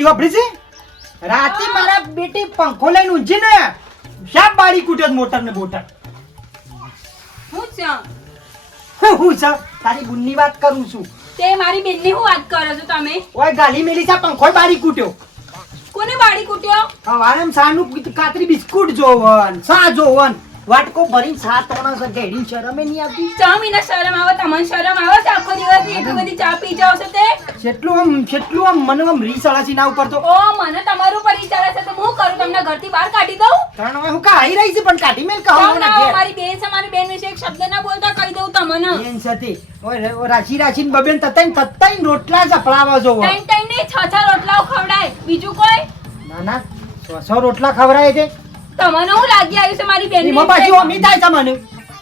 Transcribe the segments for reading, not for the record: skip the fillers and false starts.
પેલી વાપરી છે રાતે મારા બેટી પંખો લઈને ઊંઘી ને શાપ બાળી કૂટ્યો મોટર ને બોટર. હું છે હું છે તારી બુનની વાત કરું છું. તે મારી બેનની હું વાત કરો છો તમે? ઓય ગાલી મેલી છે પંખો બાળી કૂટ્યો. કોને બાળી કૂટ્યો? હવારે સાનું કાતરી બિસ્કુટ જોવન સા જોવન વાટકો ભરીને સાત તોણા છે ઘેડી શરમે નહીં આવતી. ચા મહિના શરમ આવે તમને શરમ આવે છે આખો દિવસ એટલી બધી ચા પી જાવ છો તે? કેટલું આમ મને આમ રીસ અળાસી ના ઉપર તો ઓ મને તમારું પર ઈચ્છા છે તો હું કરું તમને ઘરથી બહાર કાઢી દઉં? કારણ હવે હું કાઈ રહી છે પણ કાઢી મેલ કહો જાઓ ને ના, ઘેર. મારી બેન છે મારી બેન વિશે એક શબ્દ ના બોલતા કહી દઉં તમને. બેન સતી ઓય રાશીને બબેન તતાઈને રોટલા સપડાવા જોવો. ટાઈમ ટાઈમ ને છ રોટલાઓ ખવડાય બીજું કોઈ? ના ના 100 રોટલા ખવરાય છે. તમને હું લાગી આવ્યું છે મારી બેન એમાં પાછી ઓમી થાય તમને.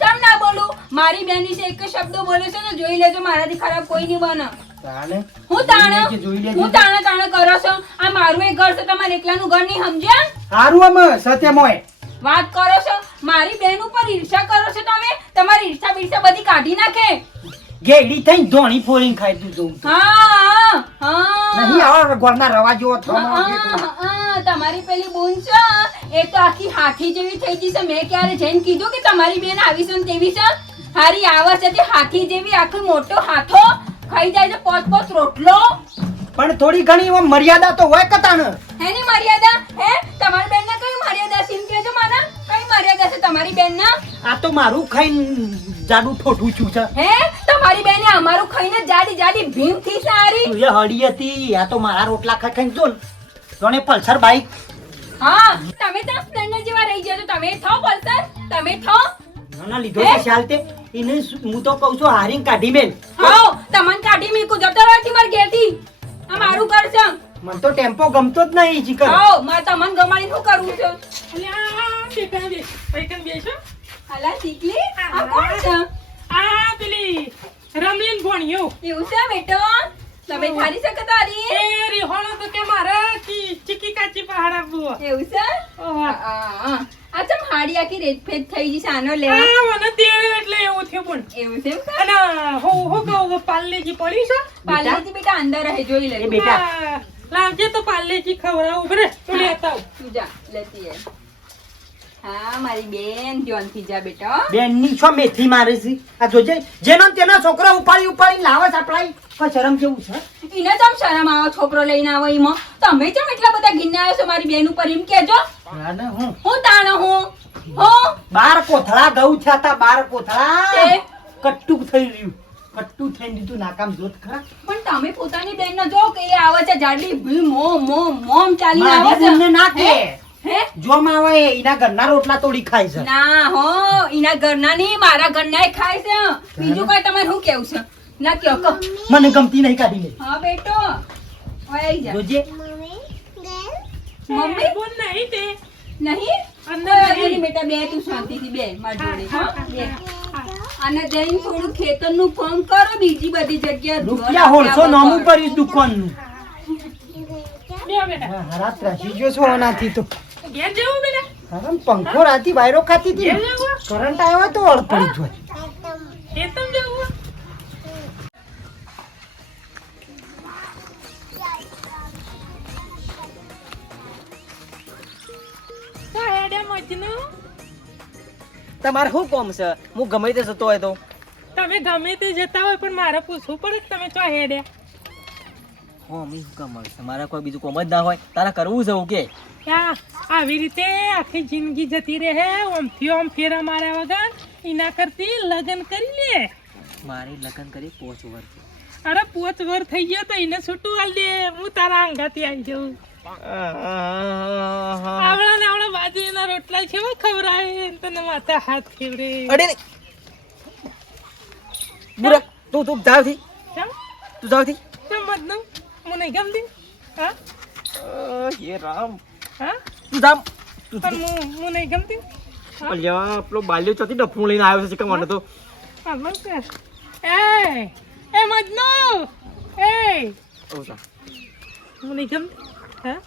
કેમ ના બોલું? મારી બેન વિશે એક જ શબ્દ બોલ્યો છે ને જોઈ લેજો મારાથી ખરાબ કોઈ નહીં બને. તાણે હું તાણે જોઈ લેજો. હું તાણે તાણે કરો છો? આ મારું એક ઘર છે તમારે એકલાનું ઘર નહીં સમજ્યા? હારું આમ સત્યમોય વાત કરો છો મારી બેન ઉપર ઈર્ષા કરો છો તમે? તમારી ઈર્ષા બીર્ષા બધી કાઢી નાખે. ગેડી થઈને ધોણી ફોડીને ખાઈ તું જોઉં. હા હા નહીં આવા ગોળના રવા જેવો થવાનો હા, તમારી પેલી બોન છે એ તો આખી હાથી જેવી થઈ ગઈ છે. મેં ક્યારે જઈને કીધું કે તમારી બેન આવી છે ને તેવી છે? હારી આવા છે તે હાથી જેવી આખો મોટો હાથો ખાઈ જાય છે પોત રોટલો. પણ થોડી ઘણી એમાં મર્યાદા તો હોય કતાણ. હેની મર્યાદા? હે તમારી બેન ના કઈ મર્યાદા છે? એમ કહેજો મને કઈ મર્યાદા છે તમારી બેન ના? આ તો મારું ખાઈને જાડું ઠોઠું છું છે. હે તમારી બેને અમારું ખાઈને જાડી જાડી ભીમ થી સારી. તું એ હળી હતી આ તો મારા રોટલા ખાઈ ખાઈને જો જોને પલ્સર બાઈક. હા તમે તો સ્પ્લેન્ડર જેવા રહી ગયા છો. તમે થો પલસર તમે થો. નાના લીધો છે શાલ તે એને હું તો કહું છું હારીને કાઢી મેલ. હાઉ તમને કાઢી મેકું જતો રહેતી માર ઘેરથી. આ મારું ઘર છે. મને તો ટેમ્પો ગમતો જ નહીં જીકર. હાઉ માર તમને ગમાડીને શું કરવું છે? અલ્યા બેટા બે પૈકન બેસો. અલા શીખલી આ કોણ છે? આ પેલી રમલીન ભણ્યો એવું છે બેટો? તમે થારી શકો તારી? એ રીહોણો તો કે મારે ચીકી કાચી પહાડ આપવું. એવું છે? ઓહો. આ ચમ હાડી આખી રેતફેત થઈ ગઈ સાનો લે. આ મને તેડે એટલે એવું થયું પણ. એવું છે એમ કે? અને હો કહું પાલ્લેજી પડી છે. પાર્લેજી બેટા અંદર રહે જોઈ લે. એ બેટા. આ, લાવજે તો પાલ્લેજી ખવડાવું બરે તો લેતા આવું. તું જા લેતી આય. હા મારી બેન ધ્યાનથી જા બેટા. બેનની છો મેથી મારે છે આ જોજે જેનો તેનો છોકરો ઉપાડી લાવે સપડાઈ કોઈ શરમ જેવું છે. એને તમ શરમ આવો છોકરો લઈને આવો ઈમાં? તમે કેમ એટલા બધા ગિન્ના આવ્યો છો મારી બેન ઉપર એમ કેજો? અને હું હું તાણ હું 12 કોથળા ઘઉં થયા તા 12 કોથળા તે? કટ્ટું થઈ રહ્યું કટ્ટું થઈ દીધું નાકામ જોત ખરા. પણ તમે પોતાની બેન ને જો કે એ આવે છે જાડી ભી મોમ ચાલી આવે મારી છે. બેનને ના કે હે જો માં આવે એના ઘરના રોટલા તોડી ખાય છે. ના હો ઈના ઘરના નહીં મારા ઘરના ખાય છે. બીજું કઈ તમારે શું કેવું છે? ના કયો કહો. મને ગમતી નહીં કાઢી લે હા બેટો ઓય જા. જોજે મમ્મી બોલ નહીં તે નહીં અંદર અંદર નહીં. બેટા બે તું શાંતિથી બે મારી જોડે હો બે. અને જઈને થોડું ખેતરનું કામ કરો બીજી બધી જગ્યાએ રૂપિયા 150 નામું પડ્યું દુકાનનું. બે બેટા હરા ત્રાસી ગયો છો આનાથી તો. ઘેર જવું બેટા. હરામ પંખો રાતી વાયરો ખાતી હતી ઘેર ને. જવું કરંટ આવ્યો હોય તો અડ પડી જોય. ખેતમ જવું. તો હેડે મજનું. તમારે શું કોમ છે? હું ગમે તે જતો હોય તો તમે ગમે તે જતા હોય પણ મારે પૂછવું પડે કે તમે ચો હેડે. શું કામ મળશે? મારે કોઈ બીજું કોમ જ ના હોય. તારે કરવું છે એવું કે? ક્યાં આવી રીતે આખી જિંદગી જતી રહે ઓમથી ઓમ ફેરા માર્યા વગર એના કરતી લગ્ન કરી લે. મારે લગ્ન કરી 5 વર્ષ. અરે 5 વર થઈ ગયો તો એને છૂટું આલ દે હું તારા અંગાથી આવી જાઉં. આવડા ને આવડા બાજરીના રોટલા કેવા ખવરાય તને માથા હાથ ફેવરે. અડે નહીં. બુરા તું જાવ થી. કેમ તું જાવ થી. કેમ મતલબ મને ગમતી? હા એ રામ. હા તું જામ. પણ હું નહીં ગમતી. અલ્યા પેલો બાલ્યો ચોથી ડફું લઈને આવ્યો છે કે મને તો. હા બસ એ મજનુ એ ઓછા હું નહીં ગમતી. હા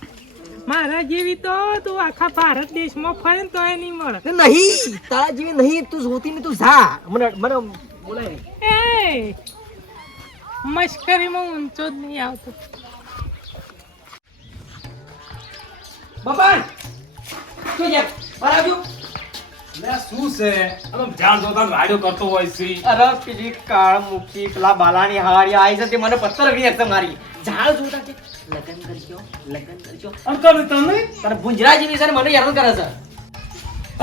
મારા જેવી તો તું આખા ભારત દેશમાં ફરે ને તો એ નહીં મળે. નહીં તારા જેવી નહીં. તું જોતી ને તું જા. મને બોલાય નહીં. એ મશ્કરીમાં ઊંચો જ નહીં આવતો. બાપા શું છે બરાબર લે શું છે આમ ધ્યાન જોતા રાડ્યો કરતો હોય છે. અરે પેલી કાળ મુખી પેલા બાલાની હારી આવી છે તે મને પથ્થર વી છે મારી ઝાડ જોતા છે લગન કરજો અને તને તને તારે ભુંજરા જેવી છે ને મને હેરાન કરે છે.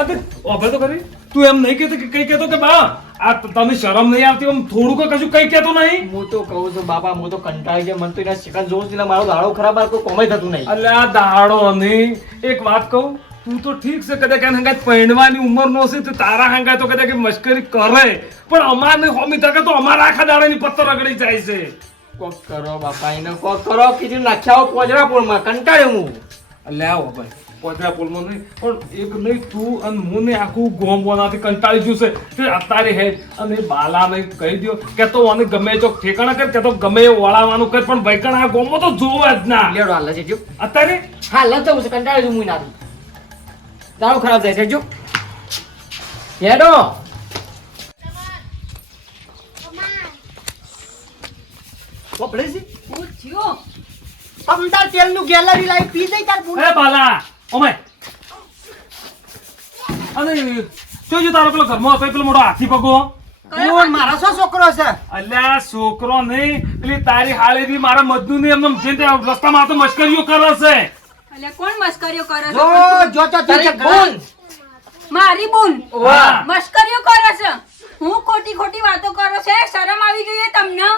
અબે ઓભે તો કરી તું એમ નહીં કહેતો કે કઈ કહેતો કે બા આ તને શરમ નહીં આવતી આમ થોડું કે કશું કઈ કહેતો નહીં. હું તો કહું છું બાપા હું તો કંટાળી ગયા મને તો એના શિકન જોઉં છું એટલે મારો દાડો ખરાબ આ કોઈ કોમે થતું નહીં. અલ્યા દાડો નહીં એક વાત કહું તું તો ઠીક છે કદાચ એને હંગાત પહેણવાની ઉંમર નો છે તો તારા હંગાત તો કદાચ મશ્કરી કરે પણ અમારને હોમી તકે તો અમારા આખા દાડાની પત્તર રગડી જાય છે. કોક કરો બાપા એને કોક કરો કીધું નાખ્યા પોજરા પોળમાં કંટાળ્યો હું. અલ્યા આવો ભાઈ પોતરા પોલમાં નહીં પણ એક નહીં તું અને હું ને આખું ગોમ બોનાથી કંટાળી ગયું છે તે અત્યારે હે અને બાલાને કહી દો કે તો મને ગમે ચોક ઠેકાણા કર કે તો ગમે એ વળાવાનું કર પણ ભાઈ આ ગોમમાં તો જોવે જ ના. લેડો હાલ છે જો અત્યારે હાલ જ જવું છે કંટાળી છું હું ના દાડો ખરાબ જાય છે જો હેડો ઓપડે છે હું થયો તમતાર તેલનું ગેલેરી લાવી પી જઈ તાર પૂરું એ બાલા ઓમે અને જોજો તારો પેલો ઘરમાં હતો એ પેલો મોટો હાથી પગો કોણ મારા શું છોકરો છે અલ્યા છોકરો નહીં પેલી તારી હાળેથી મારા મજનુ ને એમને જેમ તે રસ્તામાં તો મશ્કરીઓ કરે છે. એટલે કોણ મસ્કરીઓ કરે જો છે જો તો તારી બોન મારી બોન વાહ. મસ્કરીઓ કરે છે હું ખોટી ખોટી વાતો કરો છે શરમ આવી જોઈએ તમને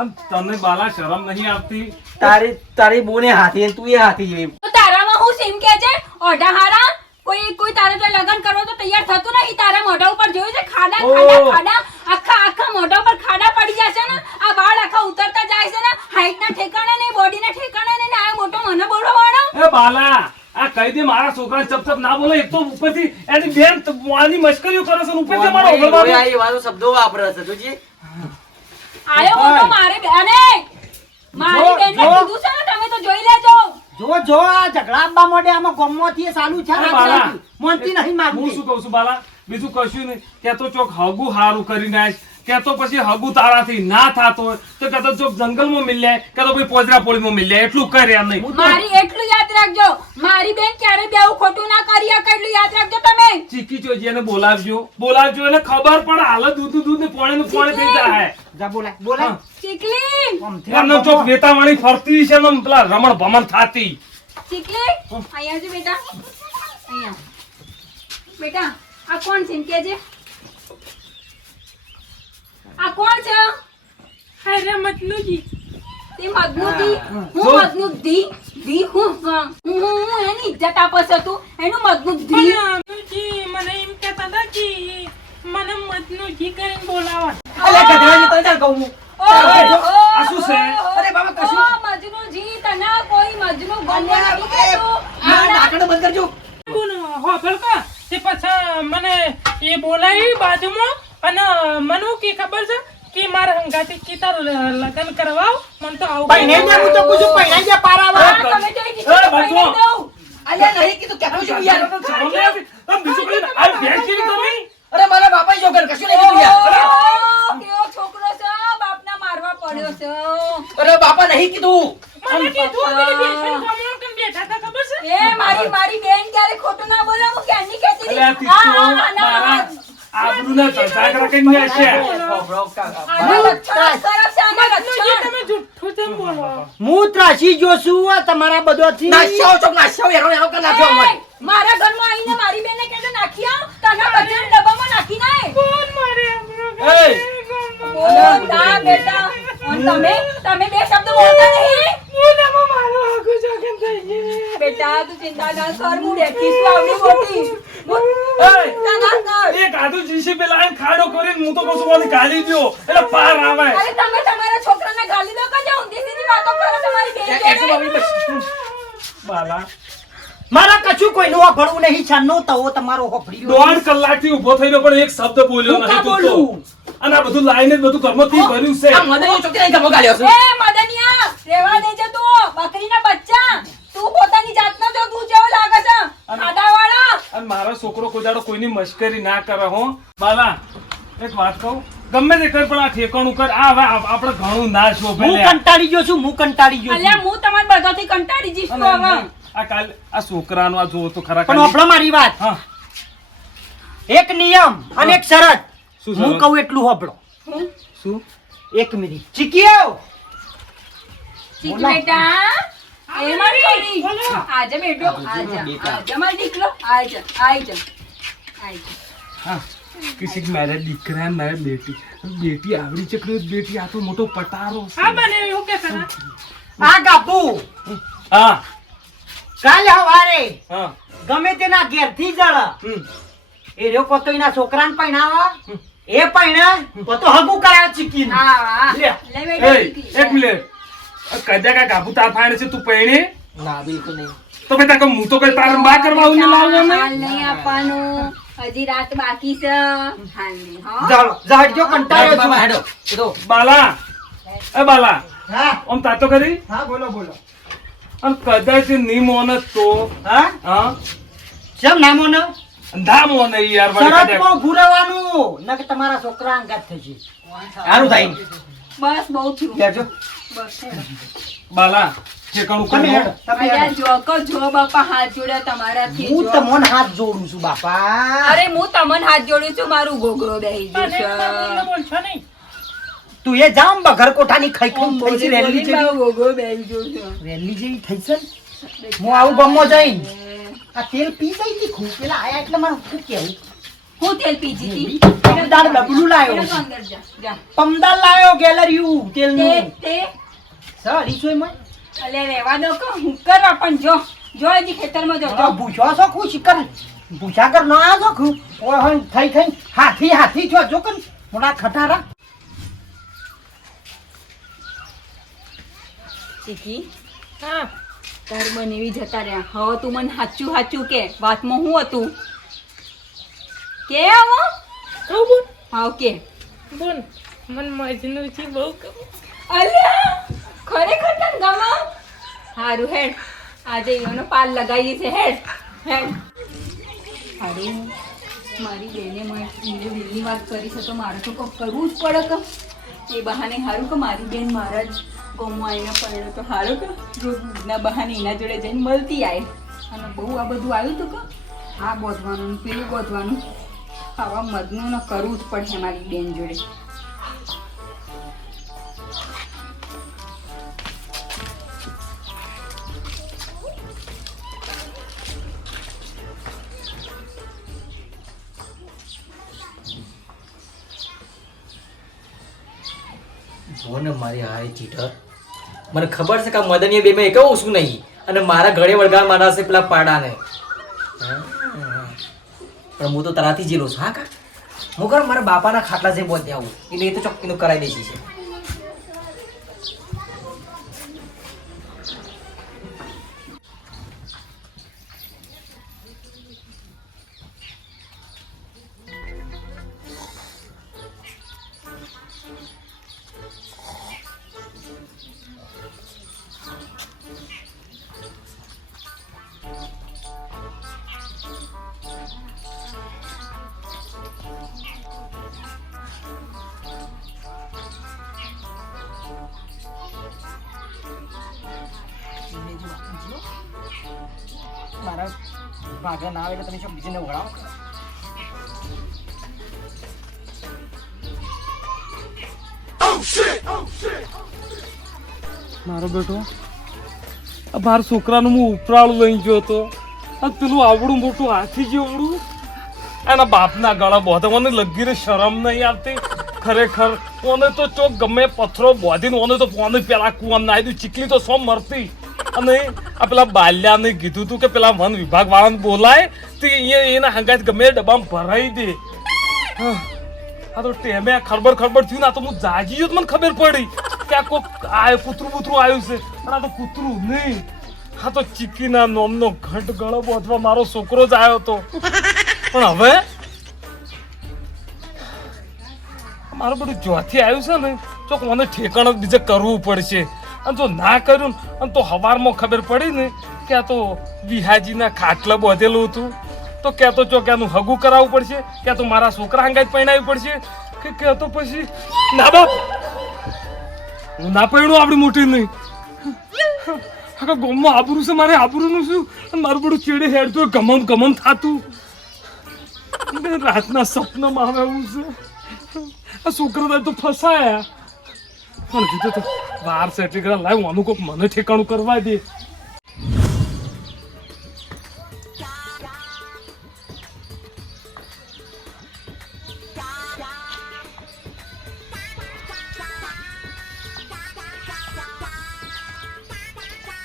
અને તને બાલા શરમ નહીં આવતી તારી બોને હાથી અને તું એ હાથી જેવી. તો તારામાં હું સીમ કે છે ઓઢા હારા કોઈ તારે તો લગન કરવો તો તૈયાર થતું નહીં તારા મોઢા ઉપર જોયું છે ખાડા ખાડા ખાડા આખા મોઢા ઉપર ખાડા પડી જશે ને આ વાળ આખા ઉતરતા જાય છે ને હાઈટ ના ઠેકાણે નહીં બોડી ના ઠેકાણે નહીં ને આ મોટો મને બોલવા વાળો એ બાલા આ કહી દે મારા છોકરા ચપ ના બોલે એક તો ઉપરથી એની બેન માની મશ્કરીઓ કરે છે અને ઉપરથી મારો ઓય ઓગળવાનો. આ એવા શબ્દો વાપરે છે તુજી. આયો મોટો મારે બેને મારી બેનને કીધું છે ને તમે તો જોઈ લેજો જો આ ઝઘડા અંબા મોડે આમાં ગમમાંથી ચાલુ છે અરે બાલા. મોનતી નહીં હું માંગતી શું કહું છું બાલા બીજું કશું નહીં કે તો ચોક હગું હારું કરી નાખ કે તો પછી હગું તારાથી ના થાતો હોય તો કે તો ચોક જંગલમાં મિલ્યા કે તો પછી પોજરા પોળીમાં મિલ્યા એટલું કરે એમ નહીં. મારી એટલું યાદ રાખજો મારી બેન ક્યારે બેવું ખોટું ના કરી શકે એટલું યાદ રાખજો તમે ચીકી ચોજી એને બોલાવજો એટલે ખબર પડે હાલ દૂધ ને પાણી થઈ જાય. જા બોલાય હા. ચીકલી એમનો ચોક વેતાવાળી ફરતી છે ને પેલા રમણ ભમણ થાતી. ચીકલી અહીંયા છે બેટા અહીંયા બેટા આ કોણ છે કે છે આ કોણ છે અરે મતલુજી તે મજનુજી હું મજનુજી ધી હું એની ઇજ્જત આપસ હતું એનું મજનુજી મતલુજી મને એમ કહેતા હતા કે મને મતલુજી કરીને બોલાવા. અલે ગધેડાની તને ચાલ કહું હું. આ શું છે? અરે બાબા કશું મજનુજી તને કોઈ મજનુ ગમવા અલ્યા, નથી દેતું. મારા ઢાંકણું બંધ કરજો. હો ભલકા તે પછી મને એ બોલાવી બાજુમાં અને મને શું કે ખબર છે કે મારા હંગાથી કીધા લગન કરવાવ મને તો આવું પૈણે દે હું તો પૂછું પૈણે દે પારાવા હા, તમે તો એ કીધું એ પૈણી બાજુ. દઉં. અલ્યા નહીં કીધું કેવું છું યાર. શરમ નહીં આવતી? તમે બીજું કઈ આ ભેંસ કેવી તમે? અરે મારા બાપા જો કર કશું નહીં કીધું યાર. ઓહ, કેવો છોકરો છે બાપના મારવા પડ્યો છે અરે બાપા નહીં કીધું. મને કીધું પેલી બેસન ગામમાં કેમ બેઠા હતા ખબર છે એ મારી બેન ક્યારે ખોટું ના બોલે હું ક્યારની કહેતી હતી. અલ્યા તીજો મારા આબરૂને તજાગરા કરીને હશે. આના લક્ષણ સરસ છે, આના મતલુજી લક્ષણ. તમે જુઠ્ઠું કેમ બોલો હું ત્રાસી જોશું આ તમારા બધોથી નાશ્યો ચોક નાશ્યો હેરો કર નાખ્યો એ, અમને. મારા ઘરમાં આવીને મારી બેનને કહેજો નાખી આવ તને બધાને ડબ્બામાં નાખી નાય. કોણ મારે એ! ઓ ના બેટા અને તમે બે શબ્દ બોલતા નહીં. બેટા તું ચિંતા ના કર હું દેખીશું આવડી મોટી ચિંતા ના કર. એક આધુ જીસી પેલા આઈને ખાડો કરીને હું તો કશું મને ગાલી દ્યો એટલે પાર આવે. અરે તમે તમારા છોકરાને ગાલી દો કે જે ઊંધી સીધી વાતો કરો તમારી બેન એટલું જોડે. બાબી બસ. બાલા મારા કશું કોઈનું વાપરવું નહીં છાનો તવો તમારો હોફળી દોઢ કલાકથી ઊભો થઈને પણ એક શબ્દ બોલ્યો હું નહીં કાં તું તો. બોલું? અને આ બધું લાઈને જ બધું ઘરમાં થી ભર્યું છે. આ મને ચોક નહીં ગમો ગાલ્યો છે. એ મદનિયા રેવા દેજે તું બકરીના બચ્ચા તું પોતાની જાતનો જો તું જેવો લાગે છે ખાડાવાળા. અને મારો છોકરો કોઈ દાડો કોઈની મશ્કરી ના કરે હો. બાલા એક વાત કહું ગમે તે કર પણ આ ઠેકાણું કર આ હવે આપણે ઘણું ના શોભે હું લ્યા. કંટાળી ગયો છું હું કંટાળી ગયો અલ્યા છું હું તમાર બધાથી કંટાળી જઈશ અને તો હવે. આ કાલ આ છોકરાનો આ જોવો તો ખરા પણ હોભળો મારી વાત. હા એક નિયમ અને એક શરત. શું હું શરત? કહું એટલું હોભળો. શું એક મિનિટ ચીકી આવ. ચીક બોલો. બેટા એ મારી છોરી. બોલો. આજા બેટો આજા મારો દીકરો આજા આજા હા કિસી મારા દીકરા મારા બેટી બેટી આવડી ચકરી બેટી આ તો મોટો પટારો છે. હા બને એવું કે કરે આ ગાપુ હા કાલે હવારે હા ગમે તેના ઘેરથી જળ હમ. એ રહ્યો કોતો એના છોકરાને પૈણાવા એ પૈણા કોતો હગું કરાવે ચીકી હા લે. લે બેટા એ દીકરી. એક મિનિટ કદ્યા કા ગાભુ તાર ફાડે છે તું પૈણે ના બિલકુલ નહીં. તો બેટા કે હું તો કઈ તાર બા કરવા આવું ને લાવવા હાલ નહીં નહીં આપવાનું હજી રાત બાકી છે હાલ નહીં હો જાળો જહડજો કંટાળ્યો છું. બાબા હેડો કીધો બાલા એ બાલા હા આમ તાતો કરી હા બોલો બોલો આમ કદાચ નહીં મોને તો હા હા કેમ નામો ન ધા મોને યાર વળી કદાચ. શરતમાં ભૂરવાનું નકે તમારા છોકરા અંગાત થશે. સારું થાય બસ બહુ થયું કહેજો. બસ હેડો. બાલા ઠેકાણું તમે કરી હેડો, તમે અલ્યા હેડો. જો કો જો બાપા હાથ જોડે તમારાથી હું જો. તમને હાથ જોડું છું બાપા. અરે હું તમને હાથ જોડું છું મારું ગોગળો બેહી ગયો અને છે બોલો બોલશો નહીં તું એ જામ બઘર કોઠાની ખાઈ ખાઈ થઈ છે રેલી બોલીને જેવી. મારો ગોગળો બેહી ગયો છે રેલી જેવી થઈ છે ને. હું આવું ગમો જઈને આ તેલ પી ગઈ હતી ખૂબ પેલા આયા એટલે મારે શું કેવું હું તેલ પીજી હતી પમદાર ડબલું લાયો. એનો તો અંદર જા જા પમદાર લાયો ગેલેરિયું તેલનું તે સળી છું એમાં. અલે રેવા દો કે હું કરવા પણ જો હજી ખેતરમાં જો તો ભૂસો છો ખુશ શિકર ભૂસા કર ન આવ્યો છો ખુશ ઓય હન થઈ થઈ હાથી છો જો કન મોડા ખટારા. ચીકી હા તાર બનેવી જતા રહ્યા હવે તું મને હાચું કે વાતમાં હું હતું કે આવો કહું બોલ હા કે બોલ મન મજનું છે બહુ કહું અલ્યા ખરેખર તને ગમે હારું હેડ આજે એનો પાલ લગાવી છે હેડ હારું મારી બેને મને દિલની વાત કરી છે તો મારે તો કંઈક કરવું જ પડે કે એ બહાને હારું કે મારી બેન મારા જ ગમવા આવીને પડે તો હારું કે રોજના બહાને એના જોડે જઈને મળતી આવે અને બહુ આ બધું આવ્યું હતું કે આ બોધવાનું ને પેલું બોધવાનું આવા મદનું ને કરવું જ પડશે મારી બેન જોડે જોને મારી હાય ચીટર મને ખબર છે કે આ મદનીય બે મેં એકવું શું નહીં અને મારા ઘરે વળગા મારા છે પેલા પાડાને પણ હું તો તરાથી જીલો છું હા કા હું કર મારા બાપાના ખાટલા છે બોધ આવું એટલે એ તો ચોક્કીનું કરાવી દેશી છે મારા ભાગે ના આવે એટલે તમે શું બીજીને ઉઘાડો. મારો બેટો આ બાર છોકરાનું હું ઉપરાળું લઈ ગયો હતો આ પેલું આવડું મોટું હાથી જેવડું એના બાપના ગળા બોધે મને લગી રે શરમ નહીં આવતી ખરેખર ઓને તો ચોક ગમે પથ્થરો બોધીને ઓને તો પોને પેલા કુવામાં નાઈ દઉં ચીકલી તો સો મરતી અને આ પેલા બાલ્યાને કીધું તું કે પેલા વન વિભાગ વાળાને બોલાય તે અહીંયા એના હંગાત ગમે એ ડબ્બામાં ભરાઈ દે આ તો ટેમે ખરબર થયું ને આ તો હું જાગી ગયો તો મને ખબર પડી કે આ કોક આ કૂતરું આવ્યું છે પણ આ તો કૂતરું નહીં આ તો ચીકીના નોમનો ઘંટ ગળો બોધવા મારો છોકરો જ આવ્યો હતો પણ હવે મારું બધું જોથી આવ્યું છે ને તો મને ઠેકાણ જ બીજે કરવું પડશે અને જો ના કર્યું ને અને તો હવારમાં ખબર પડી ને કે આ તો વિહાજીના ખાટલા બોધેલું હતું તો કહેતો ચો કે આનું હગું કરાવવું પડશે કે તો મારા છોકરા હંગાઈ પહેણાવવી પડશે કે કહેતો પછી ના બાપ હું ના પહેણું આપણી મોટી નહીં આખા ગામમાં આબરૂ છે, મારે આબરૂનું શું? અને મારું બધું ચેડે હેડતું ગમમ ગમમ થાતું. રાતના સપનામાં આવે એવું છે. આ છોકરા તો ફસાયા પણ કીધું તો વાર સેટી કરા લાવ આનું કોક મને ઠેકાણું કરવા દે.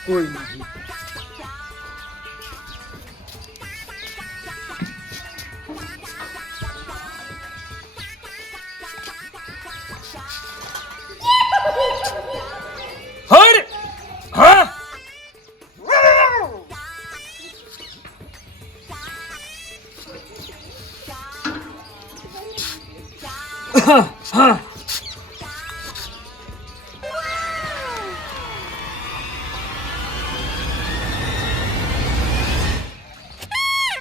કોઈ નહીં. હર હા હા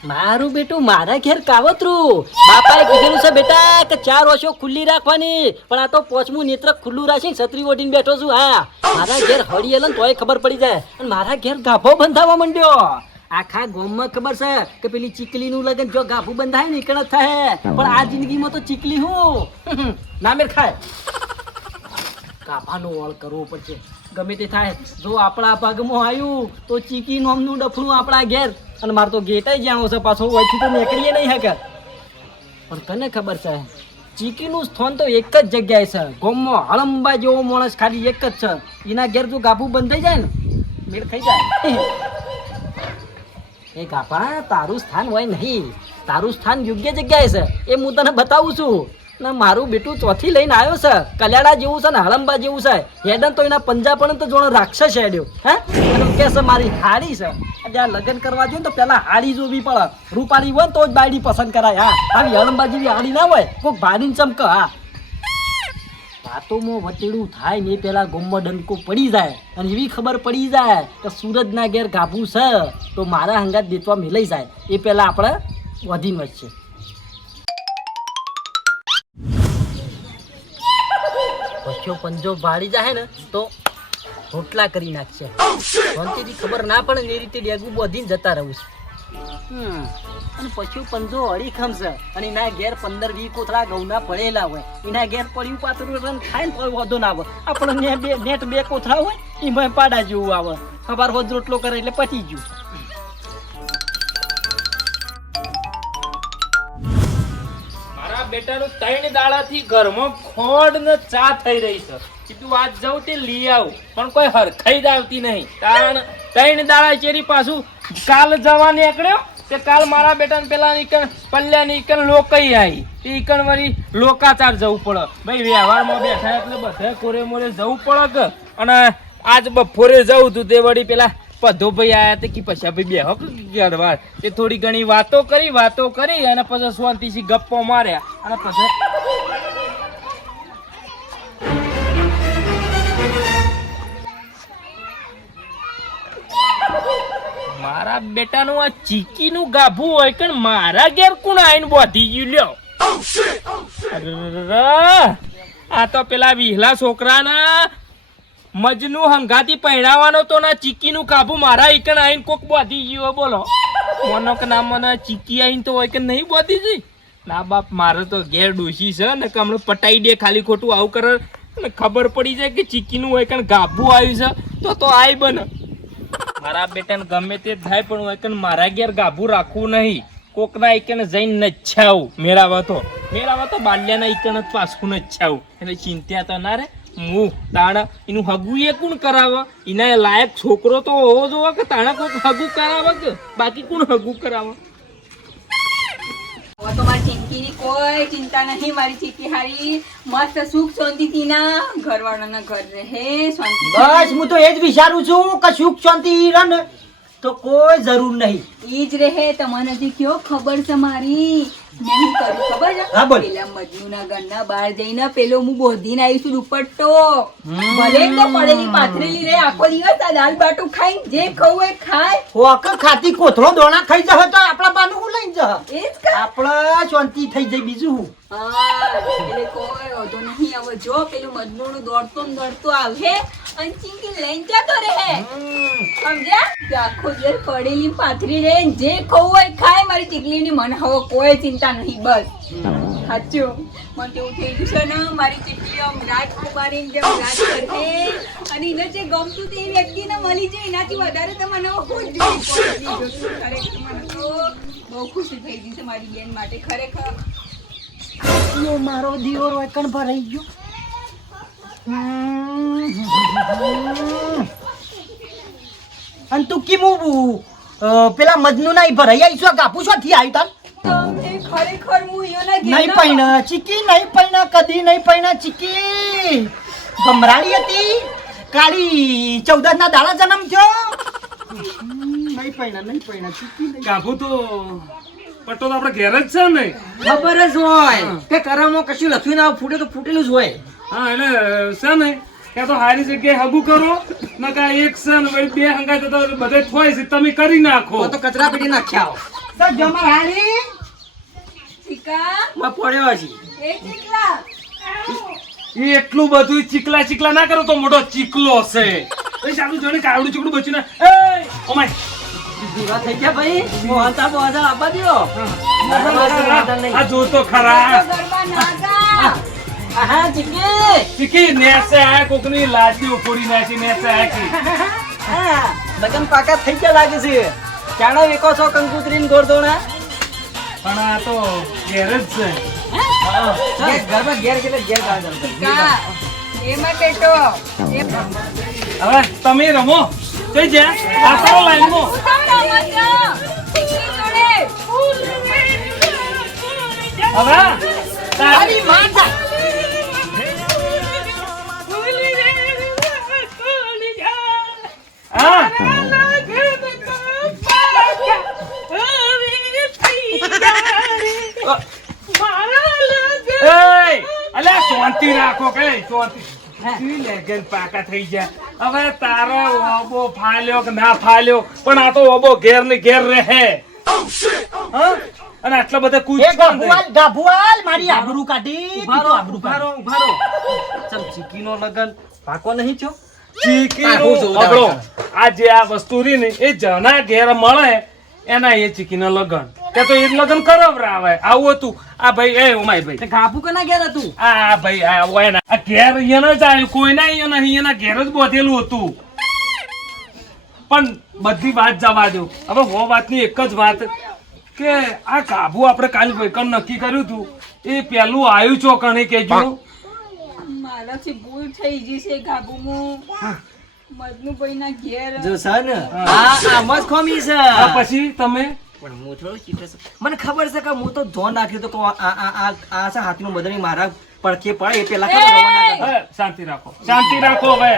મારું બેટું મારા ઘેર કાવતરું બાપાએ કીધેલું છે બેટા કે 4 વર્ષો ખુલ્લી રાખવાની, પણ આ તો 5મું નેત્ર ખુલ્લું રાખીને છત્રી ઓઢીને બેઠો છું. હા, મારા ઘેર હળીએલો ને તોય ખબર પડી જાય, અને મારા ઘેર ગાભો બંધાવા માંડ્યો. આખા ગામમાં ખબર છે કે પેલી ચીકલીનું લગન જો ગાભું બંધાય ને એકણ જ થાય, પણ આ જિંદગીમાં તો ચીકલી હું ના મેર ખાય. ગાભાનો ઓળ કરવો પડશે ગમે તે થાય. જો આપણા ભાગમાં આવ્યું તો ચીકી નોમનું ડફણું આપણા ઘેર, અને મારે તો ગેટાઈ જ્યાં છે પાછો વચ્ચે તો નીકળીએ નહીં હકે. પણ તને ખબર છે ચીકીનું સ્થાન તો એક જ જગ્યાએ છે ગામમાં. હળંબા જેવો માણસ ખાલી એક જ છે, એના ઘેર જો ગાભું બંધાઈ જાય ને મેળ થઈ જાય. એ ગાભા તારું સ્થાન હોય નહીં, તારું સ્થાન યોગ્ય જગ્યાએ છે એ હું તને બતાવું છું. ને મારું બેટું ચોથી લઈને આવ્યો છે, કલ્યાણા જેવું છે ને હળંબા જેવું છે. હેડન તો એના પંજા પણ તો જોડે રાક્ષસ હેડ્યો. હા, એનું કે છે મારી હાડી છે. જ્યાં લગ્ન કરવા જોઈએ તો પેલા હાડી જોવી પડે. રૂપાળી હોય તો જ બાયડી પસંદ કરાય. હા, આવી હળંબા જેવી હાડી ના હોય કોઈ ભાડીને ચમક. હા, વાતોમાં વટેડું થાય ને એ પેલા ગોમમાં ડંકો પડી જાય, અને એવી ખબર પડી જાય કે સુરજના ઘેર ગાભું છે તો મારા હંગાત દેતવા મિલાઈ જાય એ પેલા આપણે વધીને વધશે. પછો પંજો ભાડી જાય ને તો હોટલા કરી નાખશે. શાંતિથી ખબર ના પડે ને એ રીતે ડેગું બધીને જતા રહું છે. અને પછી પંજો અડીખમ છે, અને એના ઘેર 15-20 કોથળા ઘઉંના પડેલા હોય. એના ઘેર પડ્યું પાતળું રન ખાય ને તો વધુ ના આવે. આપણને નેટ 2 કોથળા હોય એમાં પાડા જેવું આવે. ખબર હોજ રોટલો કરે એટલે પતી ગયું. બેટાનું 3 દાડાથી ઘરમાં ખોડ ને ચા થઈ રહી છે. કીધું આજ જાઉં તે લઈ આવું, પણ કોઈ હરખાઈ જ આવતી નહીં. કારણ 3 દાડા ચેરી પાછું કાલ જવા નીકળ્યો તે કાલ મારા બેટાને પેલા નીકળ પલ્યા નીકળ લોકઈ આવી તે ઈકણ વળી લોકાચાર જવું પડે. ભાઈ વ્યવહારમાં બેઠા એટલે બધા કોરે મોરે જવું પડે કે. અને આજ બપોરે જવું તું તે વળી પેલા પધો ભાઈ આયા તે કે પછી ભાઈ બેહો ગરવાર તે થોડી ઘણી વાતો કરી અને પછી શાંતિથી ગપ્પો માર્યા અને પછી મારા બેટાનું આ ચીકીનું ગાભું હોય કે મારા ઘેર કોણ આઈને બોધી ગયું લ્યો. આ તો પેલા વિહલા છોકરાના મજનુ હંગાતી પહેરાવાનો તો ના ચીકીનું કાબુ મારા ઈકણ આઈને કોક બોધી ગયો. બોલો મોનો કે ના મને ચીકી આઈને તો હોય કે નહીં બોધી જઈ. ના બાપ મારે તો ઘેર ડોશી છે ને કે હમણાં પટાઈ દે ખાલી ખોટું આવું કરે ને ખબર પડી જાય કે ચીકીનું હોય કે ગાભું આવ્યું છે તો આઈ બને. મારા બેટાને ગમે તે થાય પણ હોય કે મારા ઘેર ગાભું રાખવું નહીં. કોકના ઈકણ જઈને નચ્છાવું મેળાવા તો બાલ્યાના ઈકણ જ પાછું નચ્છાવું એટલે ચિંતા તો ના રે. હું તાણા એનું હગું એ કોણ કરાવે? એના લાયક છોકરો તો હોવો જોવે કે તાણા કોક હગું કરાવે કે બાકી કોણ હગું કરાવે? હવે તો મારી ચીંકીની કોઈ ચિંતા નહીં. મારી ચીંકી હારી મસ્ત સુખ શાંતિથી ના ઘરવાળાના ઘર રહે શાંતિ. બસ હું તો એ જ વિચારું છું કે સુખ શાંતિ રહે ને તો કોઈ જરૂર નહીં. ઈ જ રહે તમને હજી કયો ખબર છે મારી મેં હું કર્યું ખબર છે હા, બોલ. પેલા મજનુના ઘરના બહાર જઈને પેલો હું બોધીને આવી છું દુપટ્ટો ભલે તો પડેલી પાથરેલી રે આખો દિવસ આ દાલ બાટું ખાઈને જે ખાવું એ ખાય હોક ખાતી કોથળો દોણા ખાઈ જશે તો આપણા બાનું હું લઈને જશે એ જ કા આપણા શાંતિ થઈ જાય બીજું હું હા એટલે કોઈ વાંધો નહીં હવે જો પેલું મજનુનું દોડતો ને દોડતો આવે અને ચીંકી લઈને જતો રહે સમજ્યા કે આખો દિવસ પડેલી પાથરી રે ને જે ખાવું હોય એ ખાય મારી ચીકલીની મને હવે કોઈ ચિંતા નહીં બસ સાચું મને તેવું થઈ ગયું છે ને મારી ચીકલી આમ રાજકુમારીની જેમ રાજ કરે અને એને જે ગમતું તે વ્યક્તિને મળી જાય એનાથી વધારે તો મને હું જ જોઈએ ખરેખર મને તો બહુ ખુશી થઈ ગઈ છે મારી બેન માટે ખરેખર યો મારો દિયોર વાકણ ભરાઈ ગયો અને તું કેમ પેલા મજનુ ના ભરાઈ આવી છો કાપુ છો થી આવી તાર તમને ખરેખર હું એના નહીં પૈણા ચીકી નહીં પૈણા કદી નહીં પૈણા ચીકી ગમરાળી હતી કાળી 14 ના દાડા જન્મ થયો નહીં પૈણા ચીકી નહીં. કાબુ તો પટ્ટો તો આપણે ઘેર જ છે ને. ખબર જ હોય કે કરમમાં કશું લખ્યું ના ફૂટે તો ફૂટેલું જ હોય. હા એટલે છે ને કે તો હારી જગ્યાએ હગું કરો નકા એક છે ને વળી બે હંગાય તો બધે થોય છે તમે કરી નાખો. તો કચરા પેટી નાખ્યા તો જમરાળી ચીકા માં પડ્યો છે. એ ચીકલા એ એટલું બધું ચીકલા ચીકલા ના કરો તો મોટો ચીકલો છે. એ સારું જોને કાવડું ચીકડું બચ્યું ને એ ઓમાય દીવા થઈ ગયા ભાઈ મોહનતા બોહનતા આપવા દ્યો. આ જો તો ખરા ગરબા નાગા હા ચીકી ચીકી નેસે આ કોકની લાશી ઉફોડી નાખી નેસે આખી. હા લગન પાકા થઈ ગયા લાગે છે. ચાણા વેકો છો કંકુતરી ને ગોરદોણા પણ આ તો ઘેર જ છે. ઘરમાં ઘેર કેટલે ઘેર ગાળ ચીકા એમાં બેટો હવે તમે રમો જઈ જા આ તો લાઈનમાં હવે તારી માતા હા એય અલ્યા શાંતિ રાખો કે શાંતિ ઈ લેગન પાકા થઈ ગયા હવે તારો ઓબો ફાલ્યો કે ના ફાલ્યો પણ આ તો ઓબો ઘેર ને ઘેર રહે હા અને આટલા બધા કૂચ એ ગાભુઆલ મારી આબરૂ કાઢી તું તો આબરૂ કાઢ. ઉભારો ચમ ચીકીનો લગન પાકો નહીં છો ચીકીનું અગળો આ જે આ વસ્તુ રહી ને એ જના ઘેર મળે એના એ ચીકીના લગન તે તો એ લગન કરાવરાવે આવું હતું આ ભાઈ એ ઉમાય ભાઈ ગાપુ કના ઘેર હતું આ ભાઈ આ ઓયના આ ઘેર અહીંયા જ આવ્યું કોઈના અહીંયા નહીં એના ઘેર જ બોધેલું હતું પણ બધી વાત જવા દો હવે હો વાતની એક જ વાત કે આ કાબુ આપણે કાલ વેકન નક્કી કર્યું હતું એ પેલું આવ્યું ચોકણે કેજો મારાથી ભૂલ થઈ ગઈ છે ગાબુમો મજનુભાઈના ઘેર જો સન આ આમ જ ખોમી છે આ પછી તમે પણ હું થોડો ચીટે છું. મને ખબર છે કે હું તો ધોન નાખ્યું તો આ છે હાથીનું બદલી મારા પડખે પડે એ પેલા ખબર રવા ના કરતા. શાંતિ રાખો હવે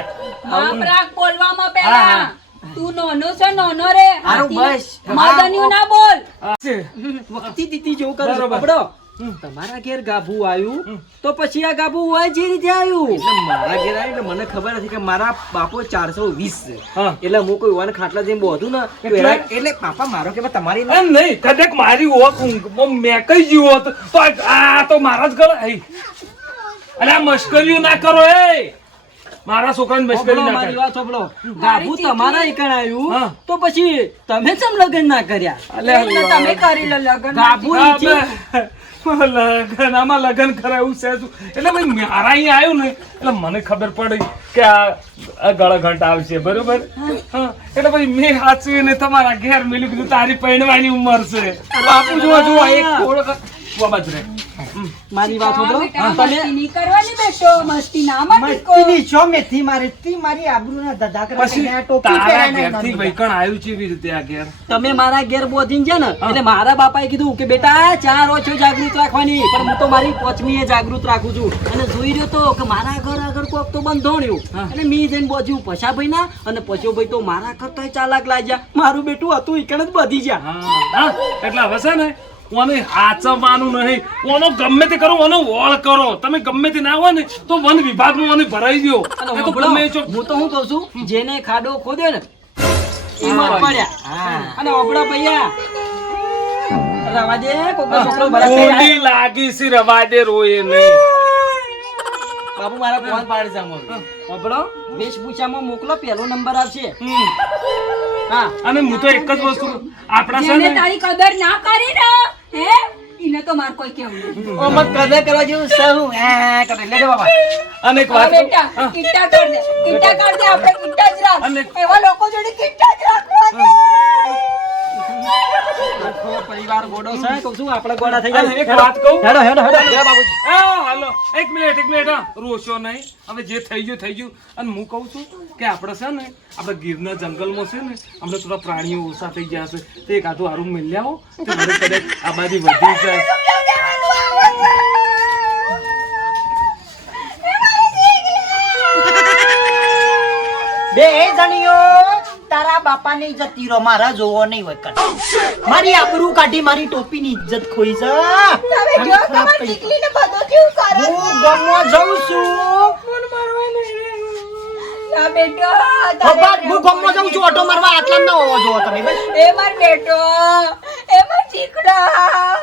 માપ રાખ બોલવામાં હા, પહેલા હા. તું નાનો છે નાનો રે હારું બસ. મદનિયું ના બોલ વખતી દીતી જેવું કરું છું. બરોબર. પકડો. તમારા ઘેર ગાભુ આવ્યું તો પછી આ ગાભુ હોય જે રીતે આવ્યું એટલે મારા ઘેર આવ્યું એટલે મને ખબર હતી કે મારા બાપો 420 છે હા. એટલે હું કોઈ વાન ખાટલા જઈને બોધું ને તો એટલે? એટલે પાપા મારો કે તમારી એમ નહીં કદાચ મારી હોત મેં કઈ જીવો હોત તો આ તો મારા જ ગળે અરે આ મશ્કરીઓ ના કરો એ મારા છોકરાને મશ્કરી ના મારી કરો વાત સાંભળો. ગાભુ તમારા એકણ આવ્યું હા. તો પછી તમે ચમ લગ્ન ના કર્યા એટલે તમે કરી લો લગન ગાભુ હા, ઈચ્છે- લગન આમાં લગન કરાયું છે શું? એટલે ભાઈ મારા અહીંયા આવ્યું ને એટલે મને ખબર પડી કે આ ગળા ઘંટ આવશે બરોબર હા એટલે ભાઈ મેં હાચવીને તમારા ઘેર મેલું કીધું તારી પરણવાની ઉંમર છે બાપુ જો એક થોડો બાજુ રે મારી વાત સાંભળો. બેટા, તમે મસ્તી નહીં કરવાની બેટો, મસ્તી ના મત કરો. મસ્તીની છો મેથી મારી તી મારી આબરૂના ધધાકરા પછી કરીને આ ટોપી તારા પહેરાઈને ઘેરથી આવી વૈકણ આવ્યું છે એવી રીતે આ ઘેર તમે મારા ઘેર બોધીને છે ને એટલે મારા બાપાએ કીધું કે બેટા 4 ઓછો જાગૃત રાખવાની, પણ હું તો મારી 5મીએ જાગૃત રાખું છું. અને જોઈ રહ્યો તો કે મારા ઘર આગળ કોક તો બંધોણ્યું અને મી જઈને બોધ્યું પછા ભાઈ ના, અને પછો ભાઈ તો મારા કરતા ચાલાક લાગ્યા. મારું બેટું હતું ઈકણ જ બધી ગયા. હા એટલે હવે છે ને ઓને હાચવવાનું નહીં, ઓનો ગમે તે કરો, ઓનો વોળ કરો. તમે ગમે તે ના હોય ને તો વન વિભાગનું ઓને ભરાઈ દ્યો. અને એ તો હંભળો, ગમે એ ચોક- હું તો શું કહું છું, જેને ખાડો ખોદ્યો ને એમાં જ પડ્યા. અને ઓબળો ભૈયા રવા દે, કોકનો છોકરો ભરાઈ જાય. ગોળી લાગી છે રવા દે, રોય નહીં. બાપુ મારા ફોન પાડે છે આમાં. ઓબળો વેશભૂષામાં મોકલો, પહેલો નંબર આવશે. હમ. હા અને હું તો એક જ વસ્તુ આપણા છે જેને ને તારી કદર ના કરી ને, હે એને તો માર કોઈ કેવું નહીં. ઓ મત કદર કરવા જેવું સહુ આ કરે લેજો બાબા. અને એક હા વાત બેટા, કહું? કિટ્ટા કર દે, કિટ્ટા કર દે, આપણે કિટ્ટા જ રાખ. અને- એવા લોકો જોડે કિટ્ટા જ રાખવાના. આખો પરિવાર ગોડો છે, કહું છું આપણે ગોડા થઈ અને જાય. એક વાત કહું? હેડો હેડો હેડો જય બાબુજી. હાલો એક મિનિટ હા. રોશો નહીં, હવે જે થઈ ગયું થઈ ગયું. અને હું કહું છું કે આપણે છે ને આપણે ગીરના જંગલમાં છે ને આપણે થોડા પ્રાણીઓ ઓછા થઈ ગયા છે, તો એક આધું હારું મિલ આવો તો મને કદાચ આબાદી વધી જાય. બે જણીઓ તારા બાપાની ઇજ્જત તીરો મારા જોવો નહીં હોય કર. મારી આબરૂ કાઢી મારી ટોપીની ઇજ્જત ખોઈ છે. તમે જો તમારી દીકરીને બધું કેવું કરે છે. હું ગામમાં જાઉં છું. ના બેટો, બાપા, હું ગામમાં જાઉં છું ઓટો મારવા, આટલા ના હોવો જોવો તમે બસ. એ માર બેટો, એ માર દીકરા.